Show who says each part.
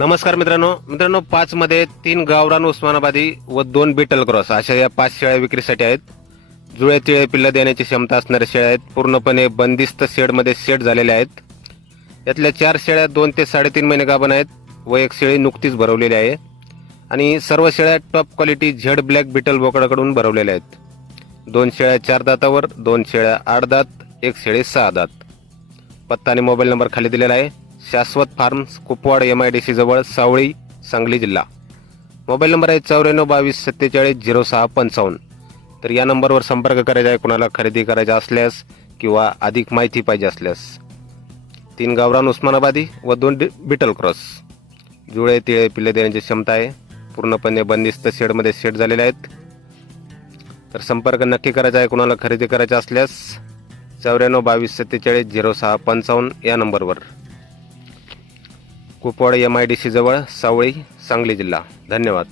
Speaker 1: नमस्कार मित्रांनो. मित्रांनो पाच मध्ये तीन गावरान उस्मानाबादी व दोन बिटल क्रॉस अशा या पाच शेळ्या विक्रीसाठी आहेत. जुळे तिळे पिल्लं देण्याची क्षमता असणाऱ्या शेळ्या आहेत. पूर्णपणे बंदिस्त शेडमध्ये सेट झालेल्या आहेत. यातल्या चार शेळ्या दोन ते साडेतीन महिने गाभण आहेत व एक शेळी नुकतीच भरवलेली आहे. आणि सर्व शेळ्या top quality Z black beetle बोकडाकडून भरवलेल्या आहेत. दोन शेळ्या चार दातावर दोन शेळ्या आठ दात एक शेळी सहा दात. पत्ता आणि मोबाईल नंबर खाली दिलेला आहे. Shashwat farms Kupwad M I D C जवळ सावळी सांगली जिल्हा. मोबाईल नंबर आहे चौऱ्याण्णव बावीस सत्तेचाळीस झिरो सहा पंचावन्न. तर या नंबरवर संपर्क करायचा आहे कोणाला खरेदी करायचा असल्यास किंवा अधिक माहिती पाहिजे असल्यास. तीन गावरान उस्मानाबादी व दोन डि- बिटल क्रॉस. जुळे तिळे पिल्ले देण्याची क्षमता आहे. पूर्णपणे बंदिस्त शेडमध्ये सेट झालेले आहेत. तर संपर्क नक्की करायचा आहे कोणाला खरेदी करायचा असल्यास चौऱ्याण्णव बावीस सत्तेचाळीस झिरो सहा पंचावन्न या नंबरवर. Kupwad M I D C जवळ सावळी सांगली जिल्हा. धन्यवाद.